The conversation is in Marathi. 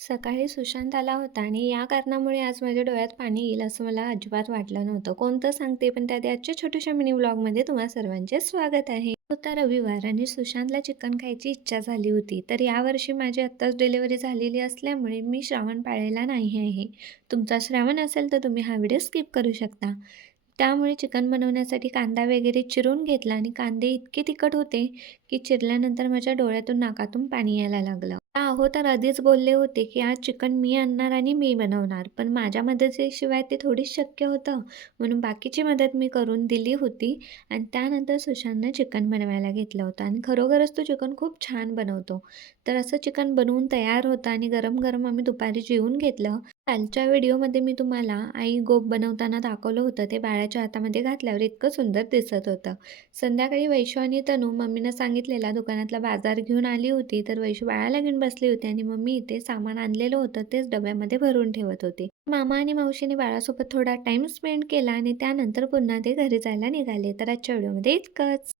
सकाळी सुशांत आला होता आणि या कारणामुळे आज माझ्या डोळ्यात पाणी येईल असं मला अजिबात वाटलं नव्हतं. कोणतं सांगते, पण त्यात आजच्या छोट्याशा मिनी व्लॉगमध्ये तुम्हा सर्वांचे स्वागत आहे. होता रविवार आणि सुशांतला चिकन खायची इच्छा झाली होती. तर यावर्षी माझी आत्ताच डिलिव्हरी झालेली असल्यामुळे मी श्रावण पाळलेला नाही आहे. तुमचा श्रावण असेल तर तुम्ही हा व्हिडिओ स्किप करू शकता. त्यामुळे चिकन बनवण्यासाठी कांदा वगैरे चिरून घेतला आणि कांदे इतके तिखट होते, की चिरल्यानंतर माझ्या डोळ्यातून नाकातून पाणी यायला लागलं. अहो तर आधीच बोलले होते, की आज चिकन मी आणणार आणि मी बनवणार. पण माझ्या मदतीशिवाय ते थोडीच शक्य होतं. म्हणून बाकीची मदत मी करून दिली होती आणि त्यानंतर सुशांतनं चिकन बनवायला घेतलं होतं आणि खरोखरच तो चिकन खूप छान बनवतो. तर असं चिकन बनवून तयार होतं आणि गरम-गरम आम्ही दुपारी जेवून घेतलं. कालच्या व्हिडिओमध्ये मी तुम्हाला आई गोब बनवताना दाखवलं होतं. ते बाळाच्या हातामध्ये घातल्यावर इतकं सुंदर दिसत होतं. संध्याकाळी वैशू आणि तनू मम्मीनं सांगितलेला दुकानातला बाजार घेऊन आली होती. तर वैशू बाळाला घेऊन बसली होती आणि मम्मी इथे सामान आणलेलं होतं तेच डब्यामध्ये भरून ठेवत होते. मामा आणि मावशीने बाळासोबत थोडा टाईम स्पेंड केला आणि त्यानंतर पुन्हा ते घरी जायला निघाले. तर आजच्या व्हिडिओमध्ये इतकंच.